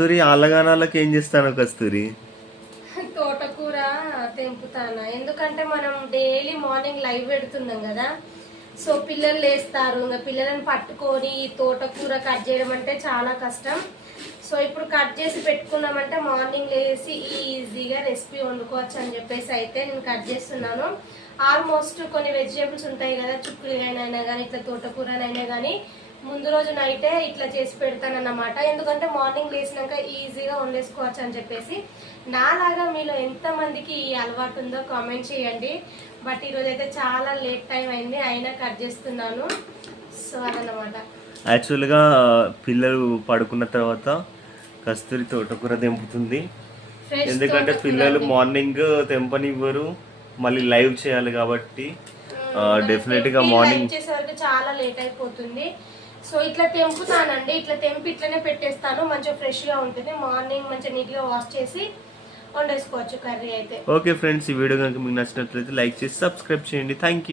కస్తూరి ఆలగానాలకు ఏం చేస్తాను కస్తూరి? తోటకూర తెంపుతాను. ఎందుకంటే మనం డైలీ మార్నింగ్ లైవ్ పెడుతున్నాం కదా, సో పిల్లలు లేస్తారు, ఇంకా పిల్లలను పట్టుకొని ఈ తోటకూర కట్ చేయడం అంటే చాలా కష్టం. సో ఇప్పుడు కట్ చేసి పెట్టుకున్నామంటే మార్నింగ్ లేసి ఈజీగా రెసిపీ వండుకోవచ్చు అని చెప్పేసి అయితే నేను కట్ చేస్తున్నాను. ఆల్మోస్ట్ కొన్ని వెజిటేబుల్స్ ఉంటాయి కదా, చుక్కుడుగాయనైనా కానీ ఇట్లా తోటకూరనైనా కానీ ముందు రోజు నైటే ఇట్లా చేసి పెడతానన్నమాట. ఎందుకంటే మార్నింగ్ లేసినాక ఈజీగా వండేసుకోవచ్చు అని చెప్పేసి. నాలాగా మీలో ఎంతమందికి ఈ అలవాటు ఉందో కామెంట్ చేయండి. బట్ ఈరోజు అయితే చాలా లేట్ టైం అయింది, అయినా కట్ చేస్తున్నాను. సో అదన్నమాట. యాక్చువల్గా పిల్లలు పడుకున్న తర్వాత కస్తూరి తోటకూర తెంపుతుంది. ఎందుకంటే పిల్లలు మార్నింగ్ తెంపనివ్వరు, మళ్ళీ లైవ్ చేయాలి కాబట్టి డెఫినెట్ గా మార్నింగ్ చేసేసరికి చాలా లేట్ అయిపోతుంది. సో ఇట్లా తెంపుతానండి, ఇట్లా తెంపి ఇట్లనే పెట్టేస్తాను, మంచిగా ఫ్రెష్ గా ఉంటుంది. మార్నింగ్ మంచిగా నీట్ గా వాష్ చేసి వండేసుకోవచ్చు కర్రీ అయితే. ఓకే ఫ్రెండ్స్, ఈ వీడియో కనుక మీకు నచ్చినట్లయితే లైక్ చేసి సబ్స్క్రైబ్ చేయండి. Thank you.